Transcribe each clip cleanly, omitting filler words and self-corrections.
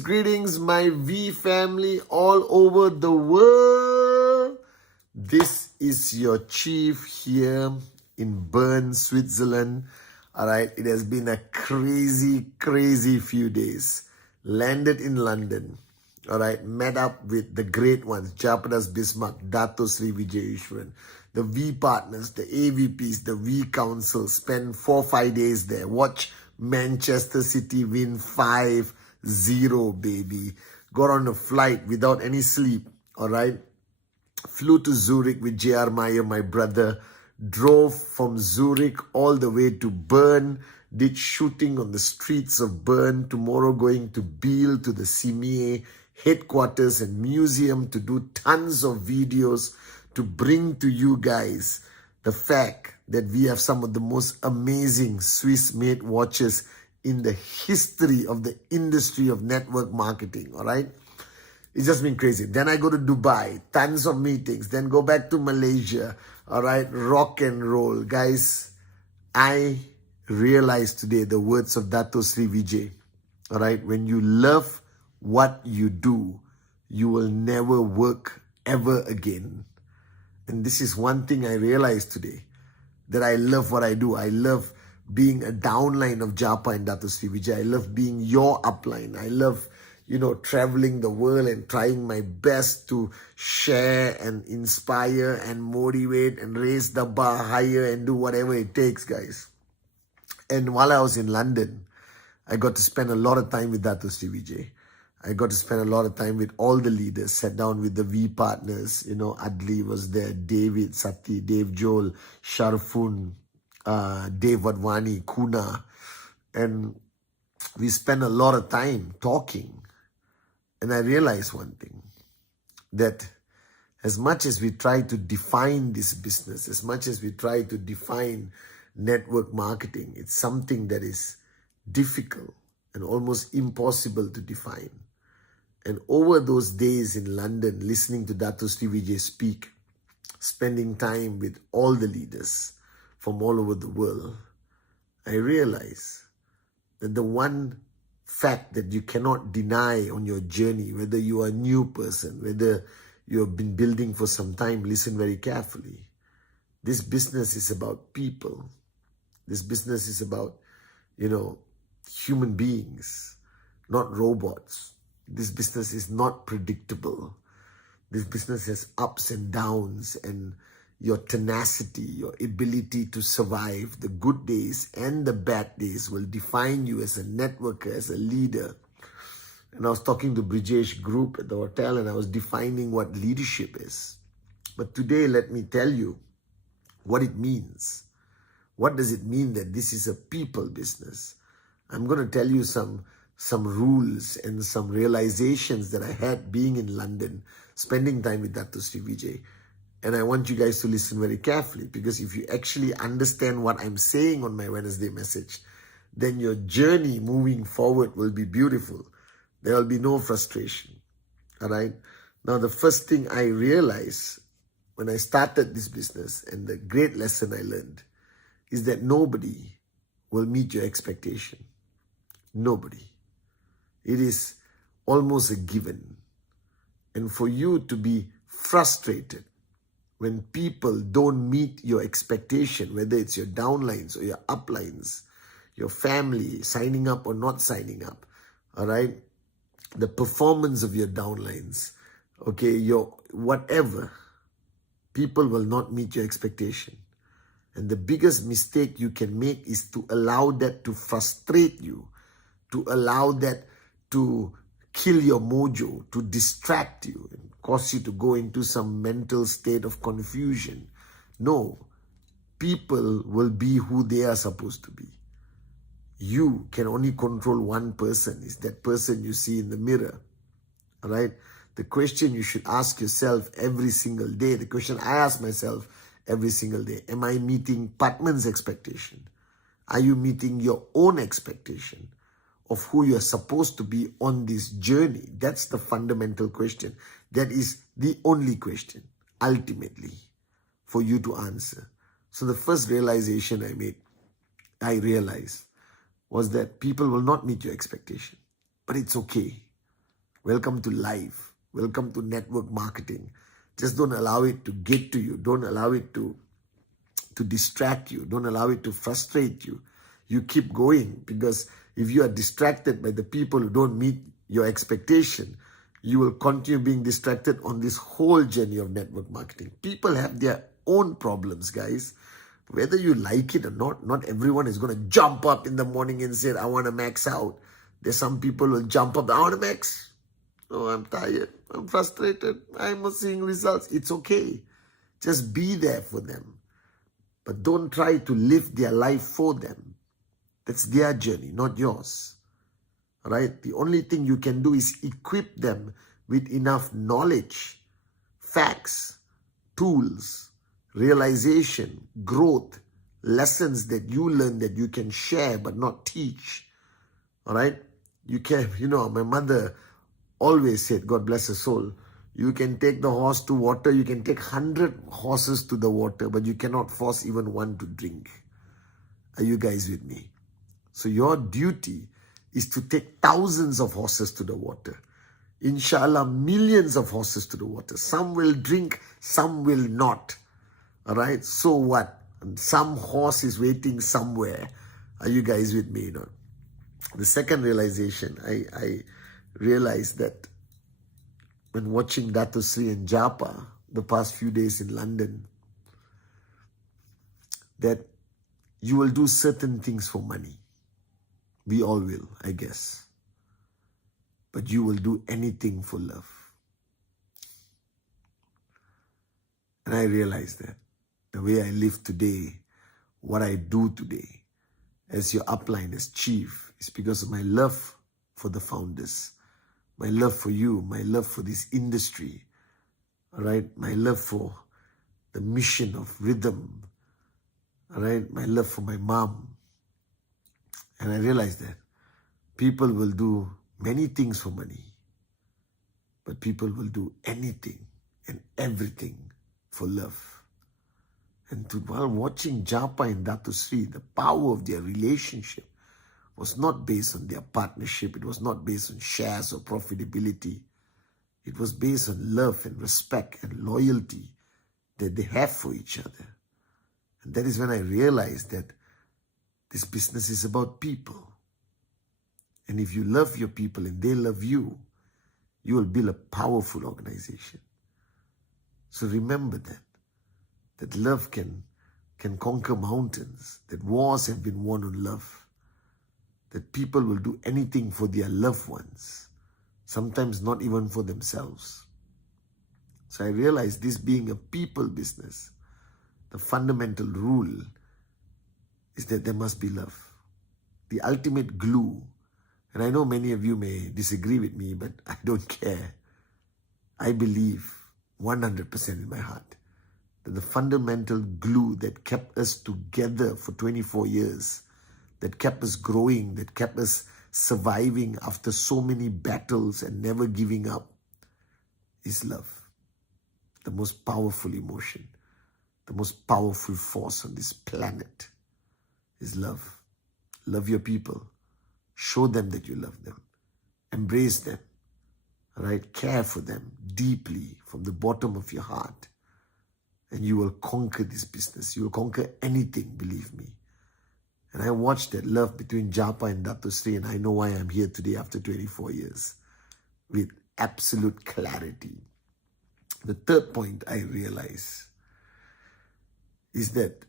Greetings, my V family all over the world. This is your chief here in Bern, Switzerland. All right, it has been a crazy few days. Landed in London. All right, met up with the great ones, Japadas Bismarck, Dato Sri Vijay Ishwaran, the V partners, the AVPs, the V council. Spent 4-5 days there. Watch Manchester City win 5-0, baby. Got on a flight without any sleep. All right. Flew to Zurich with J.R. Meyer, my brother. Drove from Zurich all the way to Bern. Did shooting on the streets of Bern. Tomorrow going to Biel, to the CME headquarters and museum to do tons of videos to bring to you guys the fact that we have some of the most amazing Swiss-made watches in the history of the industry of network marketing, all right? It's just been crazy. Then I go to Dubai, tons of meetings, then go back to Malaysia, all right? Rock and roll. Guys, I realized today the words of Dato Sri Vijay, all right? When you love what you do, you will never work ever again. And this is one thing I realized today, that I love what I do. I love being a downline of Japa and Dato Sri Vijay. I love being your upline. I love, traveling the world and trying my best to share and inspire and motivate and raise the bar higher and do whatever it takes, guys. And while I was in London, I got to spend a lot of time with Dato Sri Vijay. I got to spend a lot of time with all the leaders, sat down with the V partners. Adli was there, David, Sati, Dave Joel, Sharfun, Dave Wadhwani, Kuna. And we spent a lot of time talking. And I realized one thing, that as much as we try to define this business, as much as we try to define network marketing, it's something that is difficult and almost impossible to define. And over those days in London, listening to Dato Sri Vijay speak, spending time with all the leaders from all over the world, I realized that the one fact that you cannot deny on your journey, whether you are a new person, whether you have been building for some time, listen very carefully. This business is about people. This business is about, human beings, not robots. This business is not predictable. This business has ups and downs, and your tenacity, your ability to survive the good days and the bad days will define you as a networker, as a leader. And I was talking to Brijesh Group at the hotel, and I was defining what leadership is. But today, let me tell you what it means. What does it mean that this is a people business? I'm going to tell you some rules and some realizations that I had being in London, spending time with Dato Sri Vijay. And I want you guys to listen very carefully, because if you actually understand what I'm saying on my Wednesday message, then your journey moving forward will be beautiful. There will be no frustration. All right. Now, the first thing I realized when I started this business, and the great lesson I learned, is that nobody will meet your expectation. Nobody. It is almost a given. And for you to be frustrated when people don't meet your expectation, whether it's your downlines or your uplines, your family signing up or not signing up, all right? The performance of your downlines, okay, your whatever, people will not meet your expectation. And the biggest mistake you can make is to allow that to frustrate you, to allow that to kill your mojo, to distract you and cause you to go into some mental state of confusion. No, people will be who they are supposed to be. You can only control one person. Is that person you see in the mirror. All right? The question you should ask yourself every single day, the question I ask myself every single day, am I meeting Patman's expectation? Are you meeting your own expectation of who you're supposed to be on this journey? That's the fundamental question. That is the only question, ultimately, for you to answer. So the first realization I realized, was that people will not meet your expectation. But it's okay. Welcome to life. Welcome to network marketing. Just don't allow it to get to you. Don't allow it to distract you. Don't allow it to frustrate you. You keep going, because if you are distracted by the people who don't meet your expectation, you will continue being distracted on this whole journey of network marketing. People have their own problems, guys. Whether you like it or not everyone is going to jump up in the morning and say, I want to max out. There's some people who will jump up, I want to max. Oh, I'm tired. I'm frustrated. I'm not seeing results. It's okay. Just be there for them. But don't try to live their life for them. That's their journey, not yours. All right? The only thing you can do is equip them with enough knowledge, facts, tools, realization, growth, lessons that you learn that you can share but not teach. All right? You can, my mother always said, God bless her soul, you can take the horse to water, you can take 100 horses to the water, but you cannot force even one to drink. Are you guys with me? So your duty is to take thousands of horses to the water. Inshallah, millions of horses to the water. Some will drink, some will not. All right, so what? Some horse is waiting somewhere. Are you guys with me? The second realization, I realized that when watching Dato Sri and Japa the past few days in London, that you will do certain things for money. We all will, I guess. But you will do anything for love. And I realized that. The way I live today, what I do today, as your upline, as chief, is because of my love for the founders, my love for you, my love for this industry, all right, my love for the mission of rhythm, all right, my love for my mom. And I realized that people will do many things for money, but people will do anything and everything for love. And while watching Japa and Dato Sri, the power of their relationship was not based on their partnership. It was not based on shares or profitability. It was based on love and respect and loyalty that they have for each other. And that is when I realized that this business is about people. And if you love your people and they love you, you will build a powerful organization. So remember that love can conquer mountains, that wars have been won on love, that people will do anything for their loved ones, sometimes not even for themselves. So I realized this being a people business, the fundamental rule is that there must be love. The ultimate glue, and I know many of you may disagree with me, but I don't care. I believe 100% in my heart that the fundamental glue that kept us together for 24 years, that kept us growing, that kept us surviving after so many battles and never giving up, is love. The most powerful emotion, the most powerful force on this planet is love. Love your people. Show them that you love them. Embrace them. All right? Care for them deeply from the bottom of your heart. And you will conquer this business. You will conquer anything, believe me. And I watched that love between Japa and Dato Sri, and I know why I'm here today after 24 years with absolute clarity. The third point I realize is that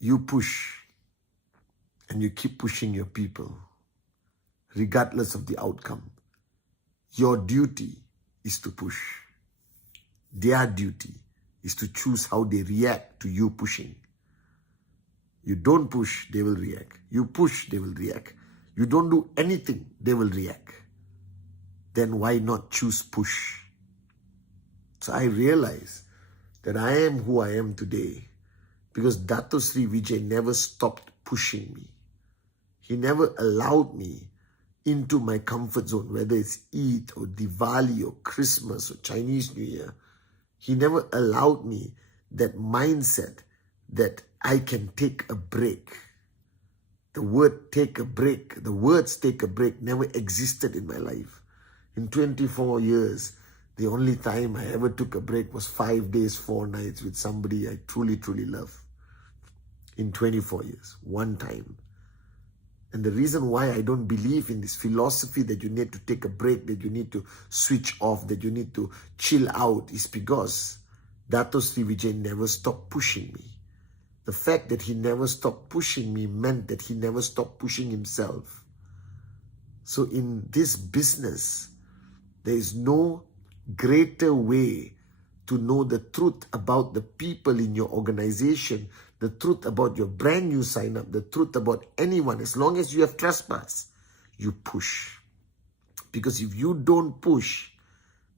you push and you keep pushing your people regardless of the outcome. Your duty is to push. Their duty is to choose how they react to you pushing. You don't push, they will react. You push, they will react. You don't do anything, they will react. Then why not choose push? So I realize that I am who I am today because Dato Sri Vijay never stopped pushing me. He never allowed me into my comfort zone, whether it's Eid or Diwali or Christmas or Chinese New Year. He never allowed me that mindset that I can take a break. The word take a break, the words take a break never existed in my life. In 24 years, the only time I ever took a break was 5 days, 4 nights with somebody I truly, truly love. In 24 years, one time. And the reason why I don't believe in this philosophy that you need to take a break, that you need to switch off, that you need to chill out is because Dato Sri Vijay never stopped pushing me. The fact that he never stopped pushing me meant that he never stopped pushing himself. So in this business, there is no greater way to know the truth about the people in your organization, the truth about your brand new sign up, the truth about anyone. As long as you have trespass, you push. Because if you don't push,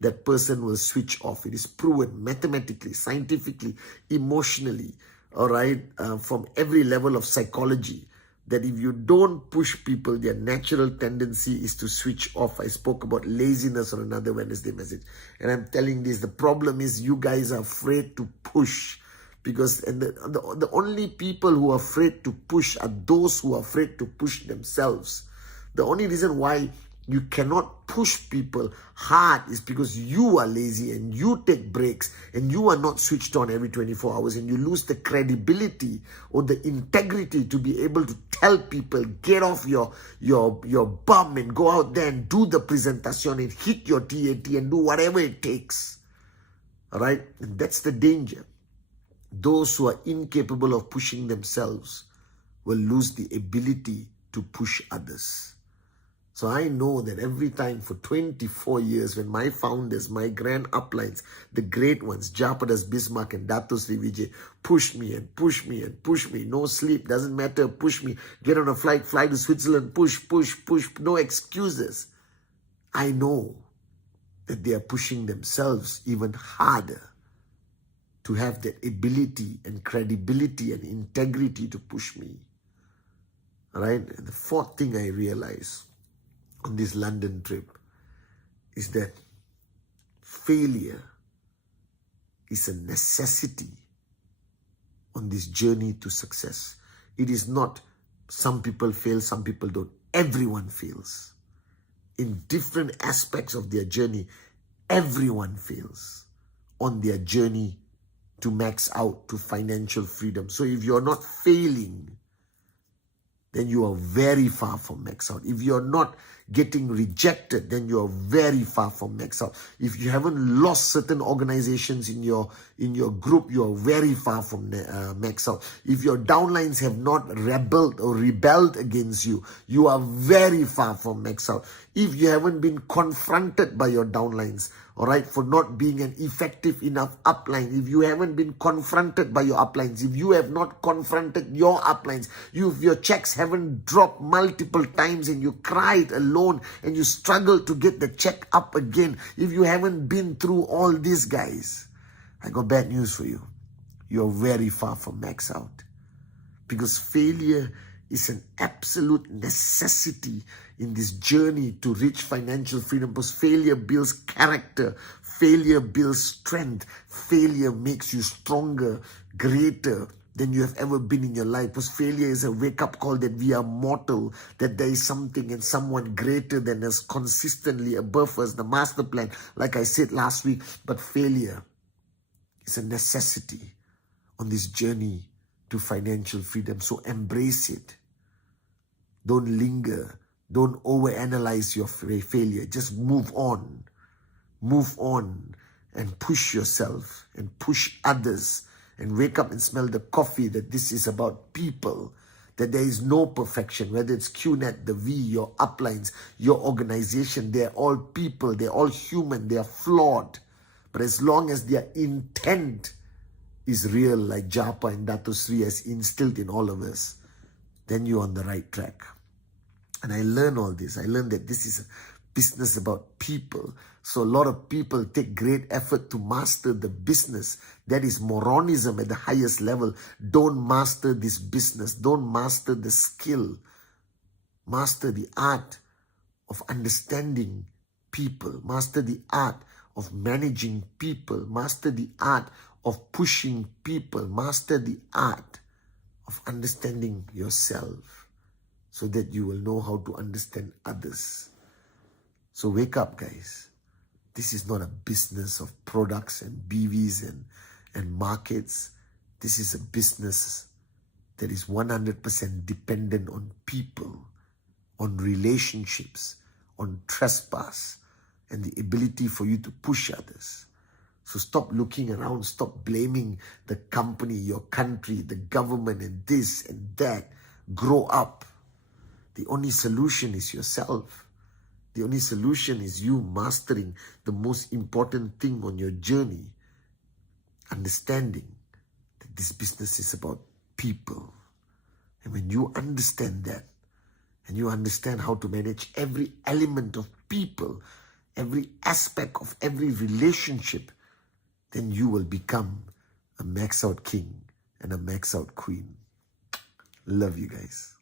that person will switch off. It is proven mathematically, scientifically, emotionally, all right, from every level of psychology, that if you don't push people, their natural tendency is to switch off. I spoke about laziness on another Wednesday message. And I'm telling this, the problem is you guys are afraid to push. Because the only people who are afraid to push are those who are afraid to push themselves. The only reason why you cannot push people hard is because you are lazy and you take breaks and you are not switched on every 24 hours and you lose the credibility or the integrity to be able to tell people, get off your bum and go out there and do the presentation and hit your TAT and do whatever it takes. All right? And that's the danger. Those who are incapable of pushing themselves will lose the ability to push others. So I know that every time for 24 years when my founders, my grand uplines, the great ones, Japadas, Bismarck and Dato Sri Vijay pushed me and pushed me and pushed me. No sleep, doesn't matter, push me. Get on a flight, fly to Switzerland, push, no excuses. I know that they are pushing themselves even harder to have that ability and credibility and integrity to push me. All right? And the fourth thing I realized on this London trip is that failure is a necessity on this journey to success. It is not some people fail, some people don't. Everyone fails. In different aspects of their journey, everyone fails on their journey to max out to financial freedom. So if you're not failing, then you are very far from max out. If you're not getting rejected, then you are very far from max out. If you haven't lost certain organizations in your group, you are very far from max out. If your downlines have not rebelled against you, you are very far from max out. If you haven't been confronted by your downlines, all right, for not being an effective enough upline, if you haven't been confronted by your uplines, if you have not confronted your uplines, if your checks haven't dropped multiple times and you cried alone and you struggled to get the check up again, if you haven't been through all this, guys, I got bad news for you. You're very far from max out. Because failure is an absolute necessity in this journey to reach financial freedom. Because failure builds character, failure builds strength, failure makes you stronger, greater than you have ever been in your life. Because failure is a wake-up call that we are mortal, that there is something and someone greater than us, consistently above us, the master plan, like I said last week. But failure is a necessity on this journey to financial freedom. So embrace it. Don't linger. Don't overanalyze your failure. Just move on. Move on and push yourself and push others and wake up and smell the coffee, that this is about people, that there is no perfection, whether it's QNet, the V, your uplines, your organization, they're all people, they're all human, they're flawed. But as long as their intent is real, like Japa and Dato Sri has instilled in all of us, then you're on the right track. And I learned all this. I learned that this is a business about people. So a lot of people take great effort to master the business. That is moronism at the highest level. Don't master this business. Don't master the skill. Master the art of understanding people. Master the art of managing people. Master the art of pushing people. Master the art of understanding yourself, so that you will know how to understand others. So wake up, guys. This is not a business of products and BVs and markets. This is a business that is 100% dependent on people, on relationships, on trespass, and the ability for you to push others. So stop looking around, stop blaming the company, your country, the government, and this and that. Grow up. The only solution is yourself. The only solution is you mastering the most important thing on your journey. Understanding that this business is about people. And when you understand that, and you understand how to manage every element of people, every aspect of every relationship, then you will become a max out king and a max out queen. Love you guys.